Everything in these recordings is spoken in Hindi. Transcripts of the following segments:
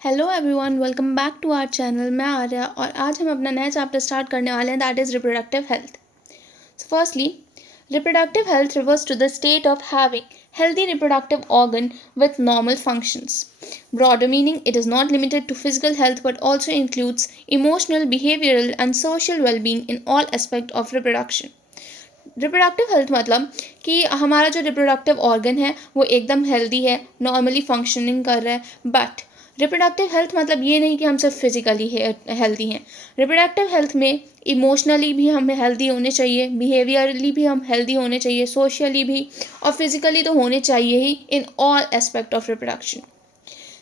Hello everyone, welcome back to our channel. मैं आर्या और आज हम अपना नया चैप्टर स्टार्ट करने वाले हैं, that is reproductive health. So firstly, reproductive health refers to the state of having healthy reproductive organ with normal functions. Broader meaning, it is not limited to physical health but also includes emotional, behavioral and social well-being in all aspects of reproduction. Reproductive health मतलब कि हमारा जो रिप्रोडक्टिव ऑर्गन है वो एकदम हेल्दी है, नॉर्मली फंक्शनिंग कर रहा है। बट रिप्रोडक्टिव हेल्थ मतलब ये नहीं कि हम सिर्फ फिजिकली हेल्दी हैं। रिप्रोडक्टिव हेल्थ में इमोशनली भी हमें हेल्दी होने चाहिए, बिहेवियरली भी हम हेल्दी होने चाहिए, सोशली भी और फिजिकली तो होने चाहिए ही in all aspect of reproduction.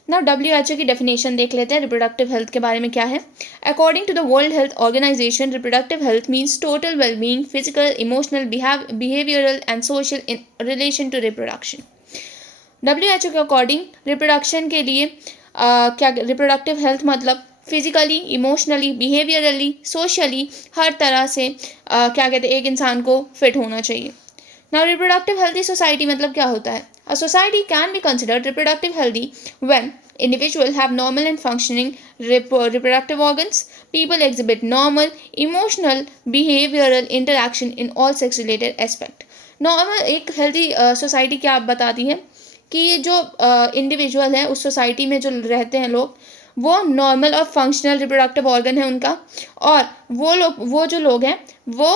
ना WHO की डेफिनेशन देख लेते हैं रिप्रोडक्टिव हेल्थ के बारे में क्या है। According to the World Health Organization, reproductive health means total wellbeing, physical, emotional, behavioural and social in relation to reproduction. WHO के अकॉर्डिंग रिप्रोडक्शन के लिए क्या रिप्रोडक्टिव हेल्थ मतलब फिजिकली, इमोशनली, बिहेवियरली, सोशली हर तरह से क्या कहते हैं एक इंसान को फिट होना चाहिए। नाउ रिप्रोडक्टिव हेल्थी सोसाइटी मतलब क्या होता है? A society can be considered reproductive healthy when individuals have normal and functioning reproductive organs, people exhibit normal emotional behavioral interaction in all sex related aspect. Normal एक हेल्दी सोसाइटी क्या बताती है कि जो इंडिविजुअल है उस सोसाइटी में जो रहते हैं लोग, वो नॉर्मल और फंक्शनल रिप्रोडक्टिव ऑर्गन है उनका, और वो जो लोग हैं वो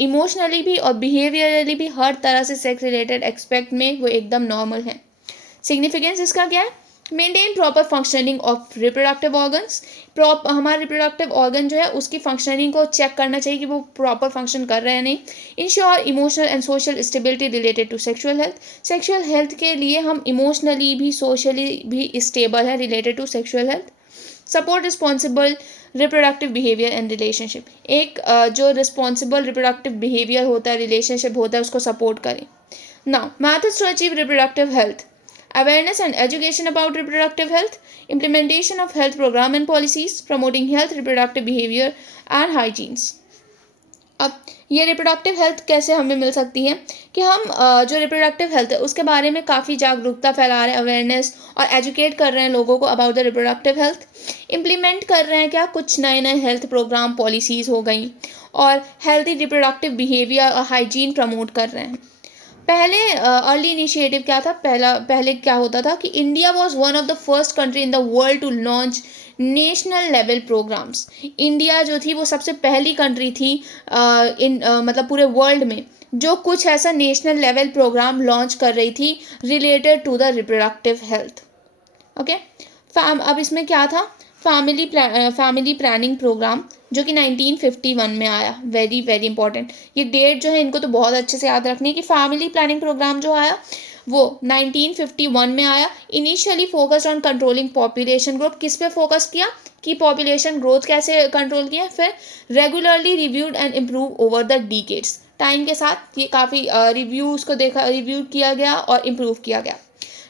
इमोशनली भी और बिहेवियरली भी हर तरह से सेक्स रिलेटेड एक्सपेक्ट में वो एकदम नॉर्मल है। सिग्निफिकेंस इसका क्या है? Maintain proper functioning of reproductive organs. हमारा रिप्रोडक्टिव ऑर्गन जो है उसकी फंक्शनिंग को चेक करना चाहिए कि वो प्रॉपर फंक्शन कर रहे हैं नहीं। Ensure emotional and social stability related to sexual health. Sexual health के लिए हम इमोशनली भी सोशली भी स्टेबल है related to sexual health. Support responsible reproductive behaviour and relationship. एक जो रिस्पॉन्सिबल रिप्रोडक्टिव बिहेवियर होता है, रिलेशनशिप होता है, उसको सपोर्ट करें। Now methods to achieve reproductive health: awareness and education about reproductive health, implementation of health program and policies, promoting health, reproductive behavior and hygienes. अब ये रिप्रोडक्टिव हेल्थ कैसे हमें मिल सकती है कि हम जो रिप्रोडक्टिव हेल्थ है उसके बारे में काफ़ी जागरूकता फैला रहे हैं, अवेयरनेस और एजुकेट कर रहे हैं लोगों को about the reproductive health. Implement कर रहे हैं क्या कुछ नए नए हेल्थ प्रोग्राम, पॉलिसीज़ हो गई, और हेल्थी रिप्रोडक्टिव बिहेवियर और हाइजीन प्रमोट कर रहे हैं। पहले अर्ली इनिशिएटिव क्या था? पहले क्या होता था कि India was one of the first country in the world to launch national level programmes. India जो थी वो सबसे पहली कंट्री थी मतलब पूरे वर्ल्ड में जो कुछ ऐसा नेशनल लेवल प्रोग्राम लॉन्च कर रही थी related to the reproductive health. Okay, अब इसमें क्या था? फैमिली प्लानिंग प्रोग्राम जो कि 1951 में आया। वेरी वेरी इंपॉर्टेंट, ये डेट जो है इनको तो बहुत अच्छे से याद रखनी है कि फैमिली प्लानिंग प्रोग्राम जो आया वो 1951 में आया। Initially focused on controlling population growth. किस पे फोकस किया कि पॉपुलेशन ग्रोथ कैसे कंट्रोल किया, फिर regularly reviewed and improve over the decades. Time के साथ ये काफ़ी रिव्यू किया गया और इम्प्रूव किया गया।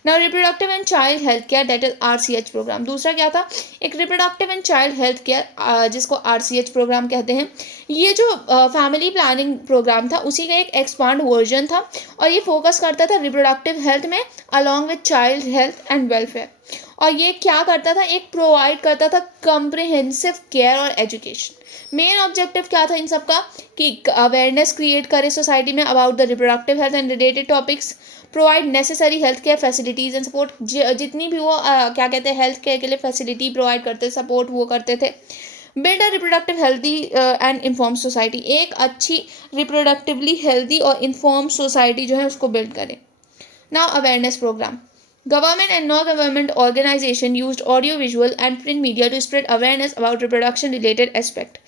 Now reproductive and child health care, that is RCH programme. दूसरा क्या था? एक reproductive and child health care जिसको RCH प्रोग्राम कहते हैं। ये जो फैमिली प्लानिंग प्रोग्राम था उसी का एक एक्सपांड वर्जन था और ये फोकस करता था रिप्रोडक्टिव हेल्थ में along with child health and welfare. और ये क्या करता था? एक प्रोवाइड करता था कम्प्रिहेंसिव केयर और एजुकेशन। मेन ऑब्जेक्टिव क्या था इन सब का कि अवेयरनेस क्रिएट करे सोसाइटी में about the reproductive health and related topics, provide necessary health care facilities and support. जितनी भी वो क्या कहते हैं हेल्थ केयर के लिए फैसिलिटी प्रोवाइड करते, सपोर्ट वो करते थे। Build a reproductive healthy and inform society. एक अच्छी रिप्रोडक्टिवली हेल्दी और इन्फॉर्म सोसाइटी जो है उसको बिल्ड करें। Now awareness programme. Government and non-government organization used audio, visual and print media to spread awareness about reproduction related aspect.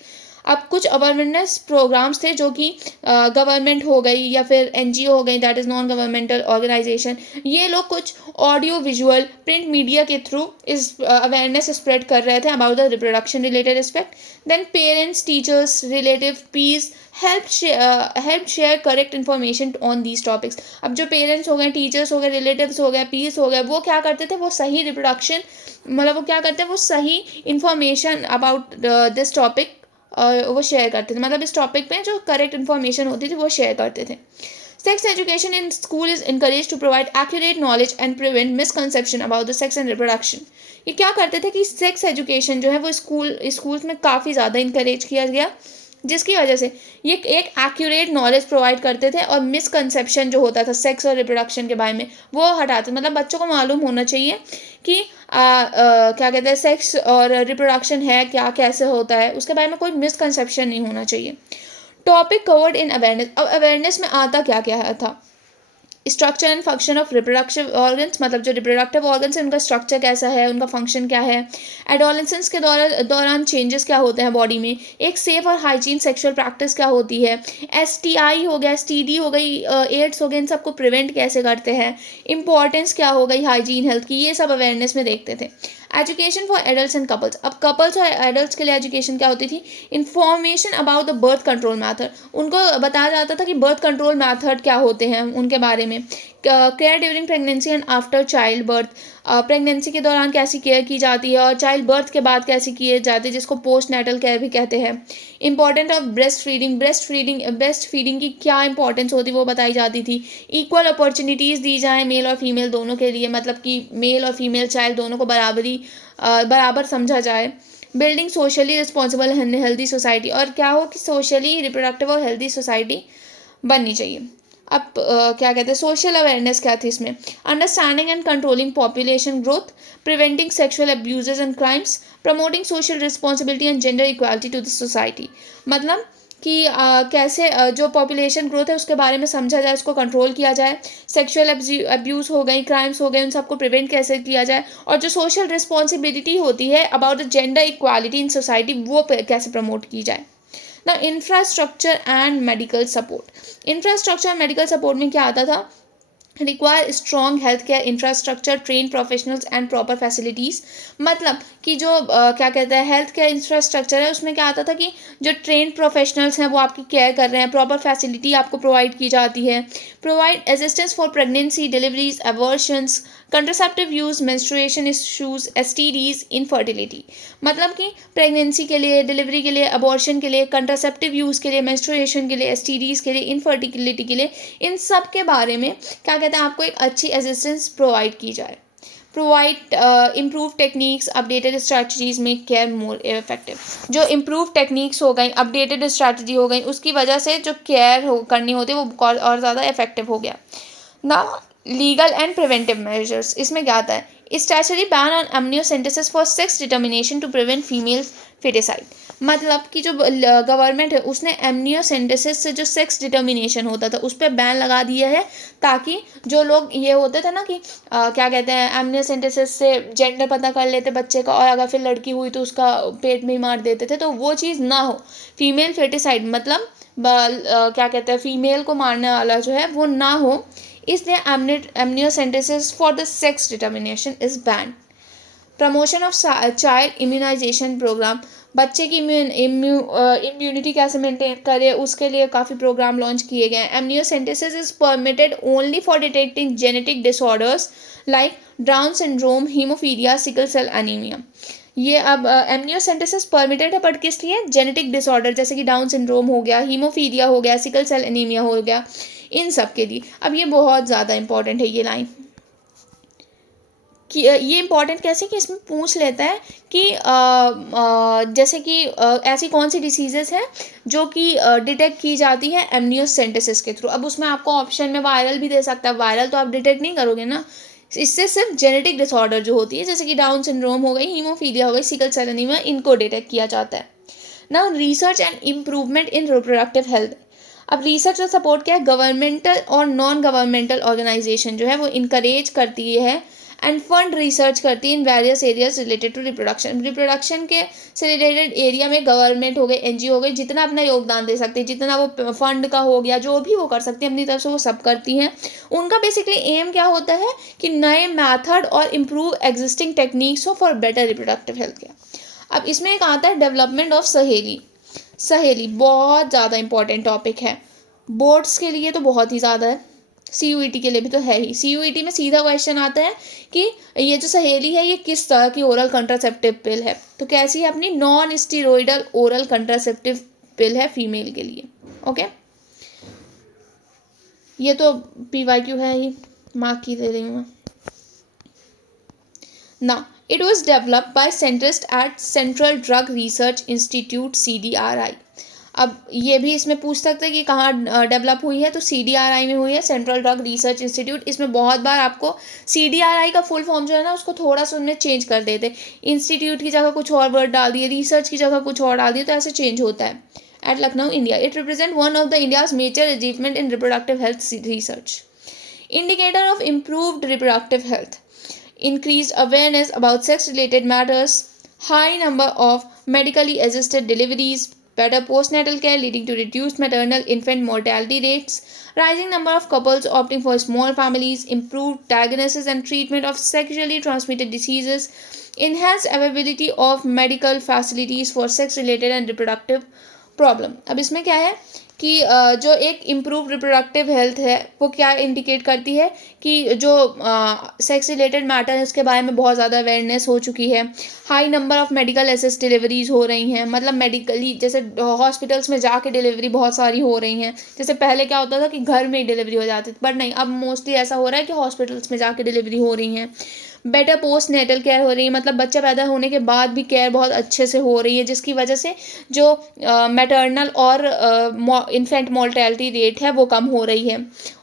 अब कुछ अवेयरनेस प्रोग्राम्स थे जो कि गवर्नमेंट हो गई या फिर NGO हो गई, that is non governmental organisation, ये लोग कुछ ऑडियो, विजुअल, प्रिंट मीडिया के थ्रू इस अवेयरनेस स्प्रेड कर रहे थे about the reproduction related aspect. Then parents, teachers, relative, peers help share correct information on these topics. अब जो पेरेंट्स हो गए, टीचर्स हो गए, रिलेटिव्स हो गए, पीस हो गए, वो क्या करते थे? वो सही रिप्रोडक्शन मतलब वो क्या करते हैं? वो सही इन्फॉर्मेशन अबाउट दिस टॉपिक वो शेयर करते थे। मतलब इस टॉपिक पे जो करेक्ट इन्फॉर्मेशन होती थी वो शेयर करते थे। Sex education in school is encouraged to provide accurate knowledge and prevent misconception about the sex and reproduction. ये क्या करते थे कि सेक्स एजुकेशन जो है वो स्कूल्स में काफ़ी ज़्यादा इंकरेज किया गया, जिसकी वजह से ये एक एक्यूरेट नॉलेज प्रोवाइड करते थे और मिसकंसेप्शन जो होता था सेक्स और रिप्रोडक्शन के बारे में वो हटाते, मतलब बच्चों को मालूम होना चाहिए कि क्या कहते हैं सेक्स और रिप्रोडक्शन है क्या, कैसे होता है, उसके बारे में कोई मिसकंसेप्शन नहीं होना चाहिए. Topic covered in awareness. अब अवेयरनेस में आता क्या क्या था. Structure and function of reproductive organs, मतलब जो रिप्रोडक्टिव ऑर्गन्स हैं उनका स्ट्रक्चर कैसा है, उनका फंक्शन क्या है. एडोलेसेंस के दौरान चेंजेस क्या होते हैं बॉडी में. एक सेफ और हाइजीन सेक्सुअल प्रैक्टिस क्या होती है. STI हो गया, STD हो गई, एड्स हो गए, इन सबको प्रिवेंट कैसे करते हैं. इंपॉर्टेंस क्या हो गई हाइजीन हेल्थ की, ये सब अवेयरनेस में देखते थे. Education for adults and couples. अब कपल्स और एडल्ट्स के लिए एजुकेशन क्या होती थी. Information about the birth control method, उनको बताया जाता था कि बर्थ कंट्रोल मैथड क्या होते हैं उनके बारे में. Care during pregnancy and after child birth, pregnancy के दौरान कैसी केयर की जाती है और चाइल्ड बर्थ के बाद कैसी किए जाते हैं, जिसको पोस्ट नेटल केयर भी कहते हैं. इंपॉर्टेंट ऑफ ब्रेस्ट फीडिंग की क्या इंपॉर्टेंस होती है वो बताई जाती थी. इक्वल अपॉर्चुनिटीज़ दी जाएँ मेल और फीमेल दोनों के लिए, मतलब कि मेल और फीमेल चाइल्ड दोनों को बराबर समझा जाए. Building socially responsible healthy society, और क्या हो कि सोशली रिप्रोडक्टिव और हेल्दी सोसाइटी बननी चाहिए. अब क्या कहते हैं सोशल अवेयरनेस क्या थी इसमें. Understanding and controlling population growth, preventing sexual abuses and crimes, promoting social responsibility and gender equality to the society. मतलब कि कैसे जो पॉपुलेशन ग्रोथ है उसके बारे में समझा जाए, उसको कंट्रोल किया जाए. सेक्सुअल अब्यूज़ हो गई, क्राइम्स हो गए, उन सबको प्रिवेंट कैसे किया जाए. और जो सोशल रिस्पॉन्सिबिलिटी होती है about the gender equality in society वो कैसे प्रमोट की जाए. ना infrastructure and medical support. Infrastructure medical support में क्या आता था. Require strong health care infrastructure, train professionals and proper facilities. मतलब कि जो क्या कहते हैं हेल्थ केयर इंफ्रास्ट्रक्चर है उसमें क्या आता था कि जो ट्रेन प्रोफेशनल्स हैं वो आपकी केयर कर रहे हैं, प्रॉपर फैसिलिटी आपको प्रोवाइड की जाती है. Provide assistance for pregnancy, deliveries, abortions, contraceptive use, menstruation issues, STDs, infertility. मतलब कि प्रेगनेंसी के लिए, डिलीवरी के लिए, अबॉर्शन के लिए, कंट्रासेप्टिव यूज़ के लिए, मेंस्ट्रुएशन के लिए, STDs के लिए, इनफर्टिलिटी के लिए, इन सब के बारे में क्या कहते हैं आपको एक अच्छी असिस्टेंस प्रोवाइड की जाए. Provide improve techniques, updated strategies make care more effective. जो इम्प्रूव टेक्निक्स हो गई, अपडेटेड स्ट्रैटेजी हो गई, उसकी वजह से जो केयर करनी होती है वो और ज़्यादा इफेक्टिव हो गया ना. लीगल एंड प्रिवेंटिव मेजर्स, इसमें क्या आता है. Statutory ban on amniocentesis for sex determination to prevent female foeticide. मतलब कि जो गवर्नमेंट है उसने एमनियोसेंटेसिस से जो सेक्स डिटर्मिनेशन होता था उस पर बैन लगा दिया है, ताकि जो लोग ये होते थे ना कि क्या कहते हैं एमनियोसेंटेसिस से जेंडर पता कर लेते बच्चे का और अगर फिर लड़की हुई तो उसका पेट में ही मार देते थे, तो वो चीज़ ना हो. फीमेल फेटिसाइड मतलब क्या कहते हैं फीमेल को मारने वाला जो है वो ना हो, इसलिए amniocentesis for the sex determination is ban. Promotion of child immunisation programme. बच्चे की इम्यूनिटी कैसे मेंटेन करे उसके लिए काफ़ी प्रोग्राम लॉन्च किए गए हैं. Amniocentesis is permitted only for detecting genetic disorders like Down syndrome, haemophilia, sickle cell anaemia. ये अब एमनियोसेंटेसिस परमिटेड है बट किस लिए. जेनेटिक डिसऑर्डर जैसे कि डाउन सिंड्रोम हो गया, हीमोफीलिया हो गया, सिकल सेल एनीमिया हो गया, इन सब के लिए. अब ये बहुत ज़्यादा इंपॉर्टेंट है ये लाइन कि ये इंपॉर्टेंट कैसे कि इसमें पूछ लेता है कि जैसे कि ऐसी कौन सी डिसीजेस हैं जो कि डिटेक्ट की जाती है एमनियोसेंटेसिस के थ्रू. अब उसमें आपको ऑप्शन में वायरल भी दे सकता है, वायरल तो आप डिटेक्ट नहीं करोगे ना, इससे सिर्फ जेनेटिक डिसऑर्डर जो होती है जैसे कि डाउन सिंड्रोम हो गई, हीमोफीलिया हो गई, सिकल सेल एनीमिया, इनको डिटेक्ट किया जाता है. ना research and improvement in reproductive health. अब रिसर्च और सपोर्ट क्या है. गवर्नमेंटल और नॉन गवर्नमेंटल ऑर्गेनाइजेशन जो है वो इनकरेज करती है एंड फंड रिसर्च करती है in various areas related to reproduction के से रिलेटेड एरिया में. गवर्नमेंट हो गई, NGO हो गई, जितना अपना योगदान दे सकते हैं, जितना वो फंड का हो गया जो भी वो कर सकती है अपनी तरफ से वो सब करती हैं. उनका बेसिकली एम क्या होता है कि नए मैथड और इम्प्रूव एग्जिस्टिंग टेक्निक्स हो for better reproductive health care. अब इसमें एक आता है डेवलपमेंट ऑफ सहेली बहुत ज़्यादा इंपॉर्टेंट टॉपिक है. बोर्ड्स के लिए तो बहुत ही ज़्यादा है, CUET के लिए भी तो है ही. CUET में सीधा क्वेश्चन आता है कि ये जो सहेली है ये किस तरह की ओरल कंट्रासेप्टिव पिल है. तो कैसी है अपनी नॉन स्टीरोइडल ओरल कंट्रासेप्टिव पिल है फीमेल के लिए. ओके. ये तो PYQ है ही, मार्क की दे रही हूँ मैं। Now, it was developed by scientists at Central Drug Research Institute CDRI. अब ये भी इसमें पूछ सकते हैं कि कहाँ डेवलप हुई है, तो CDRI में हुई है, सेंट्रल ड्रग रिसर्च इंस्टीट्यूट। इसमें बहुत बार आपको CDRI का फुल फॉर्म जो है ना उसको थोड़ा सा उनमें चेंज कर देते, इंस्टीट्यूट की जगह कुछ और वर्ड डाल दिए, रिसर्च की जगह कुछ और डाल दिए, तो ऐसे चेंज होता है। At Lucknow India, it represent one of the India's major achievement in reproductive health research. Indicator of improved reproductive health: increased awareness about sex-related matters, high number of medically assisted deliveries, better postnatal care leading to reduced maternal infant mortality rates, rising number of couples opting for small families, improved diagnosis and treatment of sexually transmitted diseases, enhanced availability of medical facilities for sex-related and reproductive problem. अब इसमें क्या है कि जो एक इम्प्रूव रिप्रोडक्टिव हेल्थ है वो क्या इंडिकेट करती है कि जो सेक्स रिलेटेड मैटर है उसके बारे में बहुत ज़्यादा अवेयरनेस हो चुकी है, high number of medical assist deliveries हो रही हैं, मतलब मेडिकली जैसे हॉस्पिटल्स में जाके डिलीवरी बहुत सारी हो रही हैं। जैसे पहले क्या होता था कि घर में ही डिलीवरी हो जाती थी, बट नहीं, अब मोस्टली ऐसा हो रहा है कि हॉस्पिटल्स में जाके डिलीवरी हो रही हैं। बेटर पोस्ट नेटल केयर हो रही है, मतलब बच्चा पैदा होने के बाद भी केयर बहुत अच्छे से हो रही है, जिसकी वजह से जो मैटरनल और इन्फेंट मोर्टेलिटी रेट है वो कम हो रही है।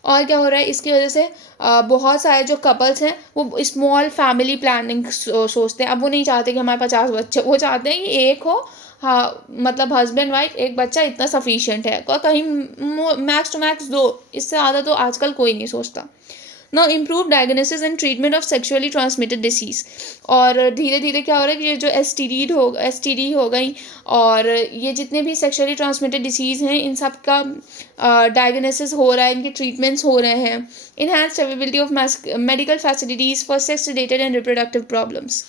और क्या हो रहा है इसकी वजह से बहुत सारे जो कपल्स हैं वो स्मॉल फैमिली प्लानिंग सोचते हैं। अब वो नहीं चाहते कि हमारे 50 बच्चे, वो चाहते हैं कि एक हो, हाँ, मतलब हस्बैंड वाइफ एक बच्चा इतना सफिशिएंट है, कहीं मैक्स टू मैक्स 2, इससे ज़्यादा तो आजकल कोई नहीं सोचता। Now improve diagnosis and treatment of sexually transmitted disease. और धीरे धीरे क्या हो रहा है कि ये जो STD हो गई और ये जितने भी सेक्सुअली ट्रांसमिटेड डिसीज़ हैं इन सब का डायग्नोसिस हो रहा है, इनके ट्रीटमेंट्स हो रहे हैं। Enhanced availability of medical facilities for sex related and reproductive problems.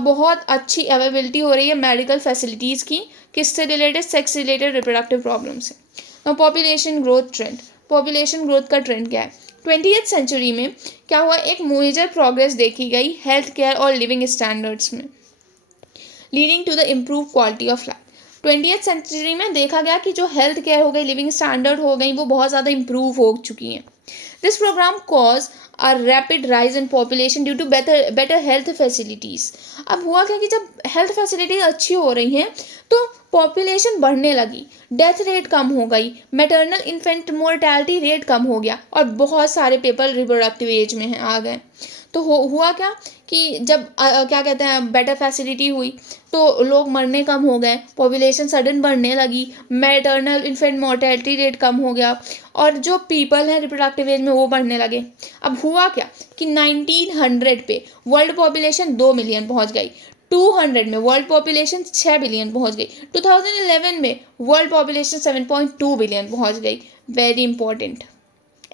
बहुत अच्छी अवेलेबिलिटी हो रही है मेडिकल फैसिलिटीज़ की, किससे related, sex related reproductive problem से। Now population growth trend, population growth का ट्रेंड क्या है? 20th सेंचुरी में क्या हुआ, एक मेजर प्रोग्रेस देखी गई हेल्थ केयर और लिविंग स्टैंडर्ड्स में, leading to the improve quality of life. 20th century में देखा गया कि जो हेल्थ केयर हो गई, लिविंग स्टैंडर्ड हो गई, वो बहुत ज़्यादा इम्प्रूव हो चुकी हैं। This programme cause a rapid rise in population due to better health facilities। अब हुआ क्या कि जब हेल्थ फैसिलिटीज अच्छी हो रही हैं तो पॉपुलेशन बढ़ने लगी, डेथ रेट कम हो गई, मैटरनल इन्फेंट मोर्टेलिटी रेट कम हो गया और बहुत सारे पीपल रिप्रोडक्टिव एज में आ गए। तो हुआ क्या कि जब क्या कहते हैं बेटर फैसिलिटी हुई तो लोग मरने कम हो गए, पॉपुलेशन सडन बढ़ने लगी, मैटरनल इन्फेंट मोर्टेलिटी रेट कम हो गया और जो पीपल हैं रिप्रोडक्टिव एज में वो बढ़ने लगे। अब हुआ क्या कि 1900 पे वर्ल्ड पॉपुलेशन 2 मिलियन पहुंच गई, 200 में वर्ल्ड पॉपुलेशन 6 बिलियन पहुंच गई, 2011 में वर्ल्ड पॉपुलेशन 7.2 बिलियन पहुंच गई। वेरी इंपॉर्टेंट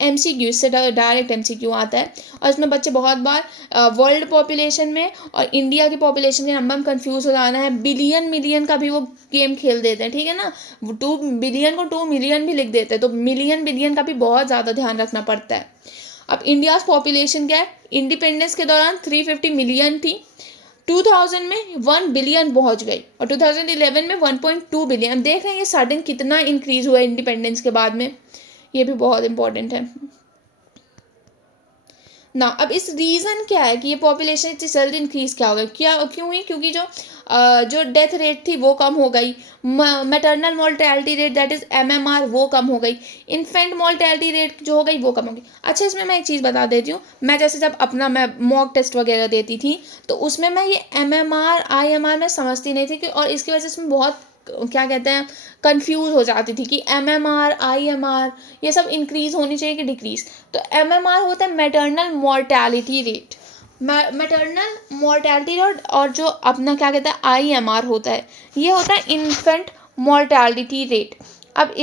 MCQ, इससे डायरेक्ट MCQ आता है और इसमें बच्चे बहुत बार वर्ल्ड पॉपुलेशन में और इंडिया की पॉपुलेशन के नंबर में कंफ्यूज हो जाना है, बिलियन मिलियन का भी वो गेम खेल देते हैं, ठीक है ना, 2 बिलियन को 2 मिलियन भी लिख देते हैं, तो मिलियन बिलियन का भी बहुत ज़्यादा ध्यान रखना पड़ता है। अब इंडिया पॉपुलेशन क्या है, इंडिपेंडेंस के दौरान 350 मिलियन थी, 2000 में 1 बिलियन पहुंच गई और 2011 में 1.2 बिलियन। देख रहे हैं ये सडन कितना इंक्रीज हुआ इंडिपेंडेंस के बाद में, ये भी बहुत इंपॉर्टेंट है ना। अब इस रीज़न क्या है कि ये पॉपुलेशन इतनी जल्दी इंक्रीज क्या हो गई, क्यों हुई, क्योंकि जो डेथ रेट थी वो कम हो गई, maternal mortality rate that is MMR वो कम हो गई, इन्फेंट मोर्टेलिटी रेट जो हो गई वो कम हो गई। अच्छा, इसमें मैं एक चीज़ बता देती हूँ, मैं जैसे जब अपना मैं मॉक टेस्ट वगैरह देती थी तो उसमें मैं ये MMR IMR में समझती नहीं थी कि, और इसकी वजह से बहुत क्या कहते हैं कंफ्यूज हो जाती थी कि MMR IMR ये सब इंक्रीज होनी चाहिए कि डिक्रीज। तो MMR होता है maternal mortality rate, maternal mortality rate, और जो अपना क्या कहता है IMR होता है, ये होता है इन्फेंट मोर्टेलिटी रेट। अब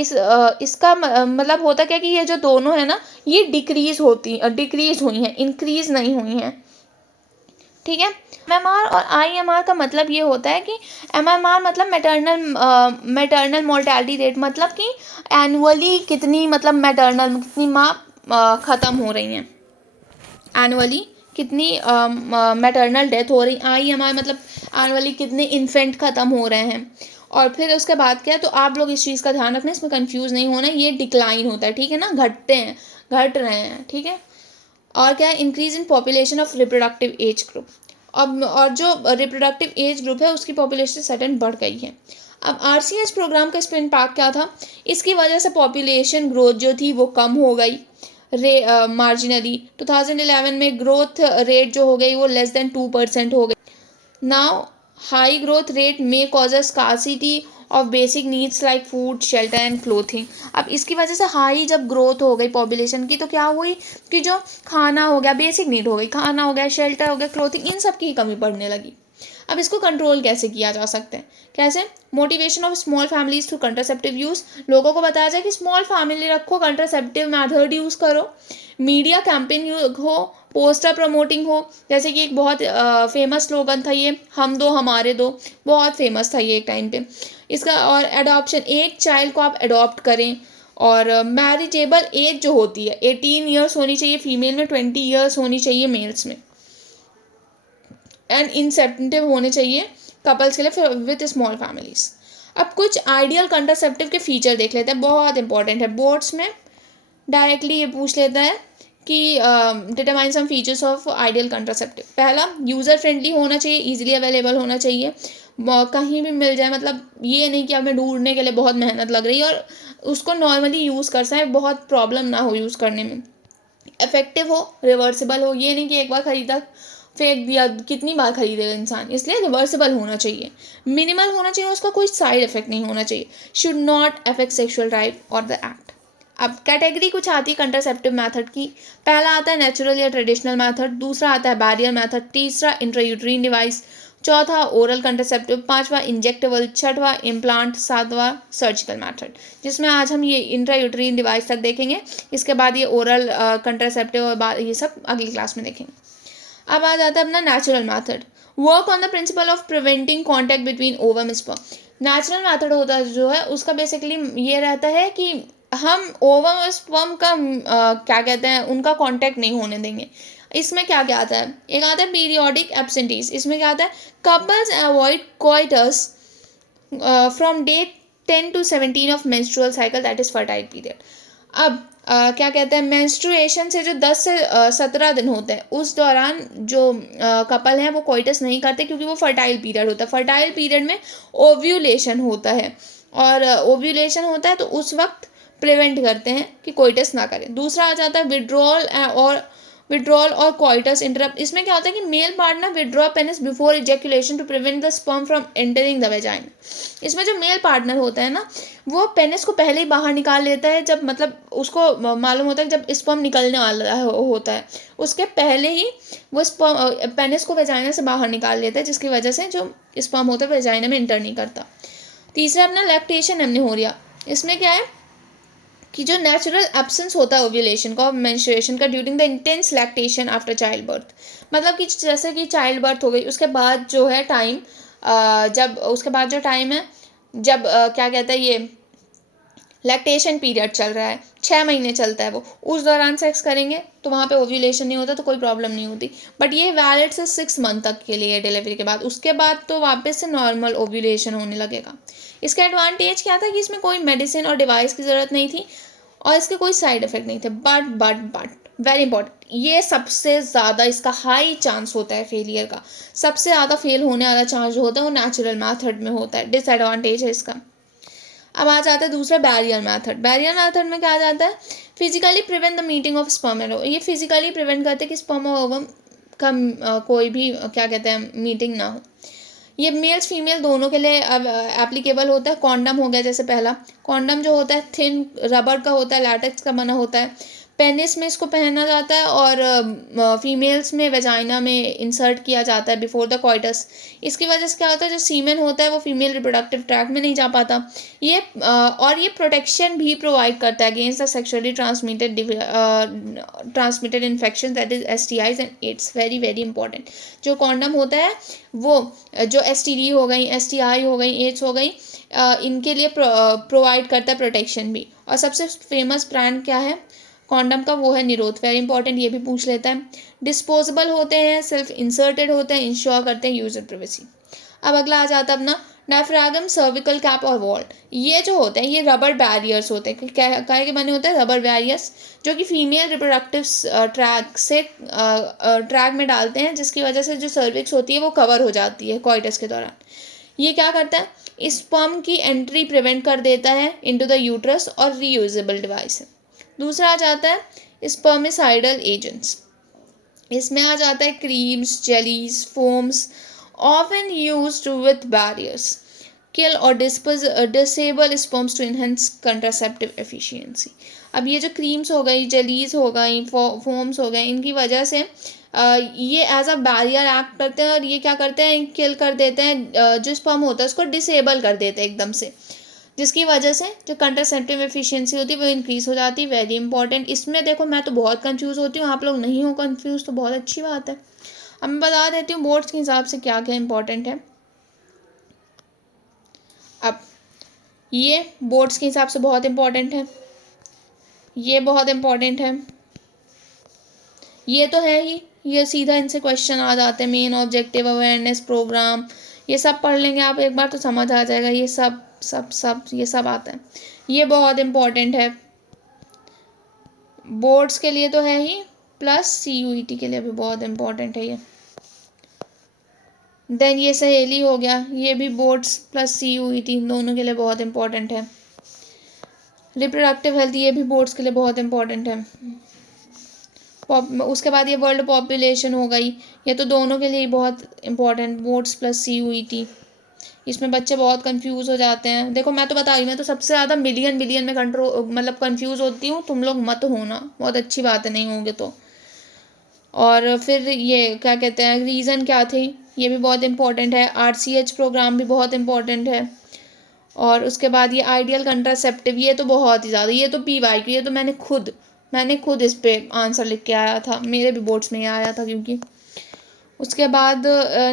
इसका मतलब होता क्या कि ये जो दोनों है ना ये डिक्रीज हुई हैं, इंक्रीज नहीं हुई हैं, ठीक है। MMR और IMR का मतलब ये होता है कि MMR मतलब मैटरनल मोर्टेलिटी रेट, मतलब कि एनुअली कितनी, मतलब कितनी माँ ख़त्म हो रही हैं, एनुअली कितनी मैटरनल डेथ हो रही। IMR मतलब एनुअली कितने इन्फेंट ख़त्म हो रहे हैं। और फिर उसके बाद क्या है, तो आप लोग इस चीज़ का ध्यान रखना, इसमें कंफ्यूज नहीं होना, ये डिक्लाइन होता है, ठीक है ना, घटते हैं, घट रहे हैं, ठीक है। और क्या है, increase in population of reproductive age group. अब और जो रिप्रोडक्टिव एज ग्रुप है उसकी पॉपुलेशन सडन बढ़ गई है। अब RCH प्रोग्राम का इस पर इम्पैक्ट क्या था, इसकी वजह से पॉपुलेशन ग्रोथ जो थी वो कम हो गई मार्जिनली। 2011 में ग्रोथ रेट जो हो गई वो लेस देन 2% हो गई। नाउ हाई ग्रोथ रेट में causes scarcity of basic needs like food, shelter and clothing. अब इसकी वजह से हाई जब ग्रोथ हो गई पॉपुलेशन की तो क्या हुई कि जो खाना हो गया, बेसिक नीड हो गई, खाना हो गया, शेल्टर हो गया, क्लोथिंग, इन सब की कमी पड़ने लगी। अब इसको कंट्रोल कैसे किया जा सकता है, कैसे, motivation of small families through contraceptive use. लोगों को बताया जाए कि स्मॉल फैमिली रखो, कंट्रासेप्टिव मेथड यूज़ करो। मीडिया कैंपेन हो, पोस्टर प्रमोटिंग हो, जैसे कि एक बहुत फेमस स्लोगन था ये, हम दो हमारे दो, बहुत फेमस था ये एक टाइम पे इसका। और एडॉप्शन, एक चाइल्ड को आप एडॉप्ट करें। और मैरिजेबल एज जो होती है 18 ईयर्स होनी चाहिए फीमेल में, 20 ईयर्स होनी चाहिए मेल्स में। एंड इंसेंटिव होने चाहिए कपल्स के लिए विद स्मॉल फैमिलीज। अब कुछ आइडियल कंट्रासेप्टिव के फीचर देख लेते हैं, बहुत इंपॉर्टेंट है। बोर्ड्स में डायरेक्टली ये पूछ लेता है कि determine some features of ideal contraceptive. पहला, यूज़र फ्रेंडली होना चाहिए, इजीली अवेलेबल होना चाहिए, कहीं भी मिल जाए, मतलब ये नहीं कि हमें ढूंढने के लिए बहुत मेहनत लग रही है, और उसको नॉर्मली यूज़ कर सकें, बहुत प्रॉब्लम ना हो यूज़ करने में। इफेक्टिव हो, रिवर्सिबल हो, ये नहीं कि एक बार ख़रीदा फेंक दिया, कितनी बार खरीदेगा इंसान, इसलिए रिवर्सिबल होना चाहिए। मिनिमल होना चाहिए, उसका कोई साइड इफेक्ट नहीं होना चाहिए। Should not affect sexual drive और द एक्ट। अब कैटेगरी कुछ आती है कंट्रासेप्टिव मेथड की। पहला आता है नेचुरल या ट्रेडिशनल मेथड, दूसरा आता है बैरियर मेथड, तीसरा इंट्रायूट्रीन डिवाइस, चौथा ओरल कंट्रासेप्टिव, पांचवा इंजेक्टेबल, छठवां इम्प्लांट, सातवां सर्जिकल मेथड, जिसमें आज हम ये इंट्रायूट्रीन डिवाइस तक देखेंगे। इसके बाद ये ओरल कंट्रासेप्टिव और ये सब अगली क्लास में देखेंगे। अब आ जाता है अपना natural method, work on the principle of preventing contact between ovum sperm. Natural method होता है जो है उसका बेसिकली ये रहता है कि हम ओवम और स्पर्म का क्या कहते हैं उनका कांटेक्ट नहीं होने देंगे। इसमें क्या क्या आता है, एक आता है पीरियोडिक एब्सेंटीज। इसमें क्या आता है, couples avoid coitus from day 10 to 17 of menstrual cycle, that is fertile period. अब क्या कहते हैं, मेंस्ट्रुएशन से जो 10 से 17 दिन होते हैं उस दौरान जो कपल हैं वो कोइटस नहीं करते, क्योंकि वो फर्टाइल पीरियड होता है। फर्टाइल पीरियड में ओव्यूलेशन होता है, और ओव्यूलेशन होता है तो उस वक्त प्रिवेंट करते हैं कि कोइटस ना करें। दूसरा आ जाता है विड्रॉल और कोइटस इंटरप्ट। इसमें क्या होता है कि male partner withdraw penis before ejaculation to prevent the sperm from entering the vagina. इसमें जो मेल पार्टनर होता है ना वो पेनिस को पहले ही बाहर निकाल लेता है, जब मतलब उसको मालूम होता है जब स्पर्म निकलने वाला होता है उसके पहले ही वो स्पर्म पेनिस को वेजाइना से बाहर निकाल लेता है, जिसकी वजह से जो स्पर्म होता है वेजाइना में इंटर नहीं करता। तीसरा अपना लैक्टेशन एमनियोरिया। इसमें क्या है कि जो नेचुरल एब्सेंस होता है ओव्यूलेशन का और मेंस्ट्रुएशन का during the intense lactation after child birth. मतलब कि जैसे कि चाइल्ड बर्थ हो गई उसके बाद जो है टाइम, जब उसके बाद जो टाइम है जब क्या कहते हैं ये लैक्टेशन पीरियड चल रहा है, 6 महीने चलता है वो, उस दौरान सेक्स करेंगे तो वहाँ पे ओव्यूलेशन नहीं होता तो कोई प्रॉब्लम नहीं होती। बट ये वैलिड से 6 मंथ तक के लिए डिलीवरी के बाद, उसके बाद तो वापस से नॉर्मल ओव्यूलेशन होने लगेगा। इसका एडवांटेज क्या था कि इसमें कोई मेडिसिन और डिवाइस की ज़रूरत नहीं थी और इसके कोई साइड इफेक्ट नहीं थे। बट वेरी इंपॉर्टेंट, ये सबसे ज़्यादा इसका हाई चांस होता है फेलियर का, सबसे ज़्यादा फेल होने वाला चांस जो होता है वो नेचुरल मैथड में होता है, डिसएडवांटेज है इसका। अब आ जाता है दूसरा बैरियर मेथड। बैरियर मेथड में क्या आ जाता है, physically prevent the meeting of sperm and ovum. ये फिजिकली प्रिवेंट करते हैं कि स्पर्म और ओवम का कोई भी क्या कहते हैं मीटिंग ना हो। ये मेल्स फीमेल दोनों के लिए एप्लीकेबल होता है। कॉन्डम हो गया, जैसे पहला कॉन्डम जो होता है थिन रबर का होता है, लैटेक्स का बना होता है, पेनिस में इसको पहना जाता है और फीमेल्स में वेजाइना में इंसर्ट किया जाता है बिफोर द कॉइटस। इसकी वजह से क्या होता है जो सीमेन होता है वो फीमेल रिप्रोडक्टिव ट्रैक्ट में नहीं जा पाता। ये और ये प्रोटेक्शन भी प्रोवाइड करता है against the sexually transmitted infection, that is STIs and AIDS. Very very important, जो कॉन्डम होता है वो जो STD हो गई, STI हो गई, एड्स हो गई, इनके लिए प्रोवाइड करता है प्रोटेक्शन भी। और सबसे फेमस ब्रांड क्या है, कॉन्डम का वो है निरोध, वेरी इंपॉर्टेंट, ये भी पूछ लेता है। डिस्पोजेबल होते हैं, सेल्फ इंसर्टेड होते हैं, इंश्योर करते हैं यूजर प्रिवेसी। अब अगला आ जाता है अपना डायफ्रागम, सर्विकल कैप और वॉल। ये जो होते हैं ये रबर बैरियर्स होते हैं, क्या के बने होते हैं, रबर बैरियर्स, जो कि फीमेल रिप्रोडक्टिव ट्रैक में डालते हैं, जिसकी वजह से जो सर्विक्स होती है वो कवर हो जाती है कॉइटस के दौरान। ये क्या करता है, स्पर्म की एंट्री प्रिवेंट कर देता है इनटू द यूट्रस और रीयूजेबल डिवाइस है। दूसरा आ जाता है स्पर्मिसाइडल एजेंट्स। इसमें आ जाता है creams, jellies, foams often used with barriers, kill or disable sperms to enhance contraceptive efficiency। अब ये जो क्रीम्स हो गई, जेलीज हो गई, फोम्स हो गए, इनकी वजह से ये एज अ बैरियर एक्ट करते हैं और ये क्या करते हैं, किल कर देते हैं जो स्पर्म होता है उसको डिसेबल कर देते हैं एकदम से, जिसकी वजह से जो कंट्रासेप्टिव एफिशिएंसी होती है वो इंक्रीज़ हो जाती है। Very important. इसमें देखो मैं तो बहुत कंफ्यूज होती हूँ, आप लोग नहीं हो कंफ्यूज तो बहुत अच्छी बात है। अब मैं बता देती हूँ बोर्ड्स के हिसाब से क्या क्या इंपॉर्टेंट है। अब ये बोर्ड्स के हिसाब से बहुत इंपॉर्टेंट है, ये बहुत इंपॉर्टेंट है, ये तो है ही, ये सीधा इनसे क्वेश्चन आ जाते हैं। मेन ऑब्जेक्टिव, अवेयरनेस प्रोग्राम, ये सब पढ़ लेंगे आप एक बार तो समझ आ जाएगा, ये सब सब सब ये सब आता है। ये बहुत इंपॉर्टेंट है बोर्ड्स के लिए तो है ही, प्लस CUET के लिए भी बहुत इंपॉर्टेंट है ये। देन ये सहेली हो गया, ये भी बोर्ड्स प्लस CUET दोनों के लिए बहुत इंपॉर्टेंट है। रिप्रोडक्टिव हेल्थ, ये भी बोर्ड्स के लिए बहुत इंपॉर्टेंट है। उसके बाद ये वर्ल्ड पॉपुलेशन हो गई, ये तो दोनों के लिए बहुत इंपॉर्टेंट, बोर्ड्स प्लस CUET। इसमें बच्चे बहुत कंफ्यूज हो जाते हैं। देखो मैं तो बता रही, मैं तो सबसे ज़्यादा मिलियन में मतलब कंफ्यूज होती हूँ, तुम लोग मत होना, बहुत अच्छी बात है, नहीं होंगे तो। और फिर ये क्या कहते हैं, रीज़न क्या थी, ये भी बहुत इंपॉर्टेंट है। RCH प्रोग्राम भी बहुत इंपॉर्टेंट है। और उसके बाद ये आइडियल कंट्रासेप्टिव, ये तो बहुत ही ज़्यादा, ये तो PYQ, ये तो मैंने खुद इस पर आंसर लिख के आया था, मेरे भी बोर्ड्स में ये आया था क्योंकि। उसके बाद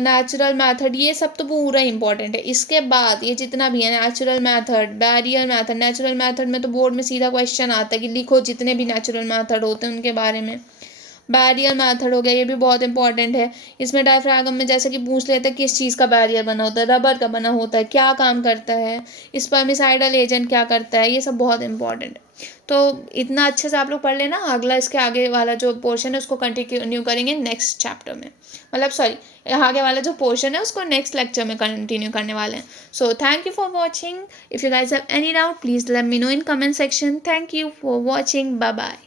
नेचुरल मेथड, ये सब तो पूरा इंपॉर्टेंट है। इसके बाद ये जितना भी है, natural method, barrier method, natural method में तो बोर्ड में सीधा क्वेश्चन आता है कि लिखो जितने भी नेचुरल मेथड होते हैं उनके बारे में। बैरियर मेथड हो गया, ये भी बहुत इंपॉर्टेंट है। इसमें डायफ्रागम में जैसे कि पूछ लेते हैं किस चीज़ का बैरियर बना होता है, रबर का बना होता है, क्या काम करता है, स्पर्मिसाइडल एजेंट क्या करता है, ये सब बहुत इंपॉर्टेंट है। तो इतना अच्छे से आप लोग पढ़ लेना। अगला इसके आगे वाला जो पोर्शन है उसको कंटिन्यू करेंगे नेक्स्ट चैप्टर में, मतलब सॉरी आगे वाला जो पोर्शन है उसको नेक्स्ट लेक्चर में कंटिन्यू करने वाले हैं। So thank you for watching. If you guys have any doubt please let me know in comment section. Thank you for watching, bye bye.